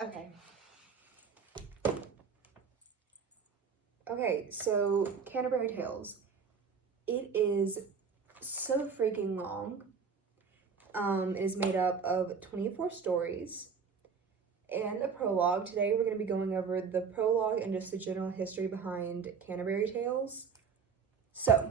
Okay. Okay, so Canterbury Tales. It is so freaking long. It is made up of 24 stories and a prologue. Today we're going to be going over the prologue and just the general history behind Canterbury Tales. So,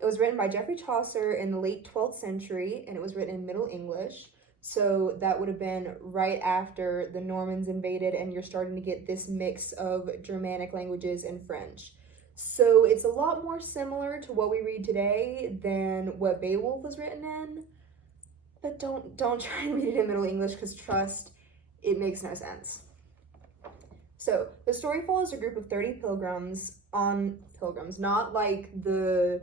it was written by Geoffrey Chaucer in the late 12th century, and it was written in Middle English. So that would have been right after the Normans invaded, and you're starting to get this mix of Germanic languages and French. So it's a lot more similar to what we read today than what Beowulf was written in. But don't try and read it in Middle English, because trust, it makes no sense. So the story follows a group of 30 pilgrims, not like the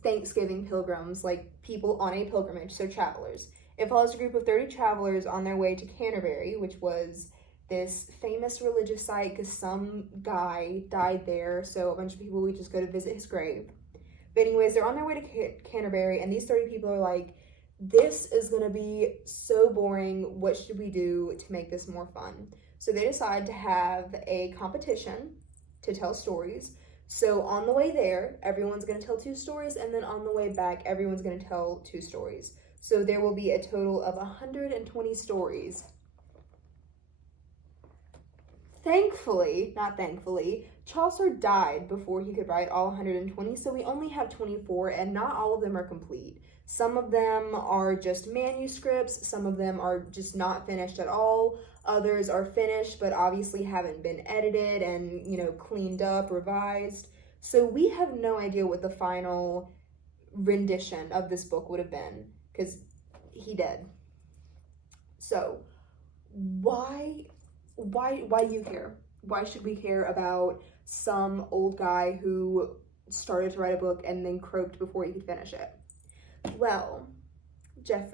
Thanksgiving pilgrims, like people on a pilgrimage, so travelers. It follows a group of 30 travelers on their way to Canterbury, which was this famous religious site because some guy died there, so a bunch of people would just go to visit his grave. But anyways, they're on their way to Canterbury, and these 30 people are like, this is going to be so boring. What should we do to make this more fun? So they decide to have a competition to tell stories. So on the way there, everyone's going to tell 2 stories, and then on the way back, everyone's going to tell 2 stories. So there will be a total of 120 stories. Not thankfully, Chaucer died before he could write all 120, so we only have 24, and not all of them are complete. Some of them are just manuscripts, some of them are just not finished at all, others are finished but obviously haven't been edited and, cleaned up, revised. So we have no idea what the final rendition of this book would have been, because he did. So, why do you care? Why should we care about some old guy who started to write a book and then croaked before he could finish it? Well, Jeff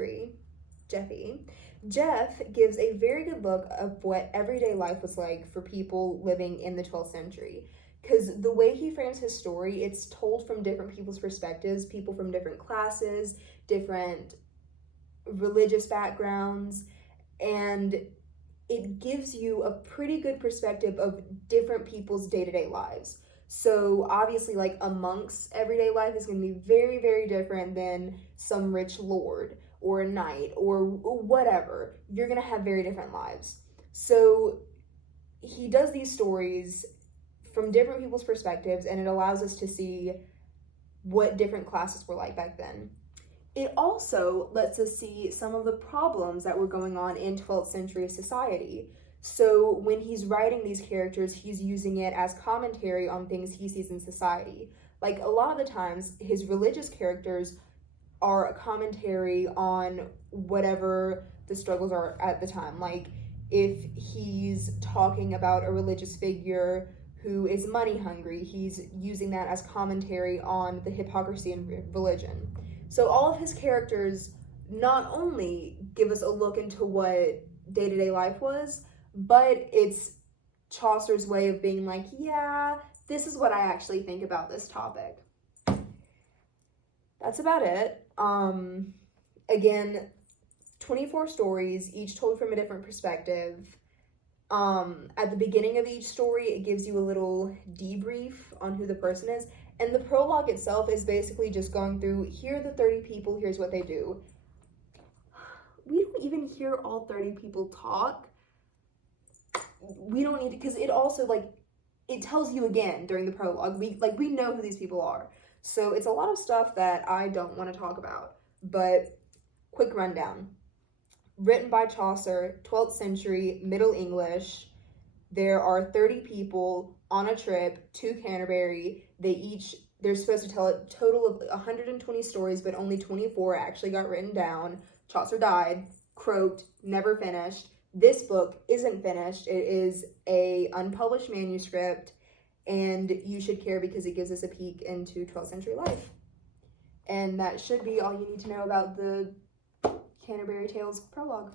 gives a very good look of what everyday life was like for people living in the 12th century. Because the way he frames his story, it's told from different people's perspectives, people from different classes, different religious backgrounds, and it gives you a pretty good perspective of different people's day-to-day lives. So obviously, like, a monk's everyday life is going to be very, very different than some rich lord or a knight or whatever. You're going to have very different lives. So he does these stories from different people's perspectives, and it allows us to see what different classes were like back then. It also lets us see some of the problems that were going on in 12th century society. So when he's writing these characters, he's using it as commentary on things he sees in society. Like, a lot of the times, his religious characters are a commentary on whatever the struggles are at the time. Like, if he's talking about a religious figure who is money hungry, he's using that as commentary on the hypocrisy in religion. So all of his characters not only give us a look into what day-to-day life was, but it's Chaucer's way of being like, yeah, this is what I actually think about this topic. That's about it. Again, 24 stories, each told from a different perspective. At the beginning of each story, it gives you a little debrief on who the person is. And the prologue itself is basically just going through, here are the 30 people, here's what they do. We don't even hear all 30 people talk. We don't need to, because it also, it tells you again during the prologue. We know who these people are. So it's a lot of stuff that I don't want to talk about. But quick rundown. Written by Chaucer, 12th century, Middle English. There are 30 people on a trip to Canterbury. They're supposed to tell a total of 120 stories, but only 24 actually got written down. Chaucer died, croaked, never finished. This book isn't finished. It is a unpublished manuscript, and you should care because it gives us a peek into 12th century life. And that should be all you need to know about the Canterbury Tales prologue.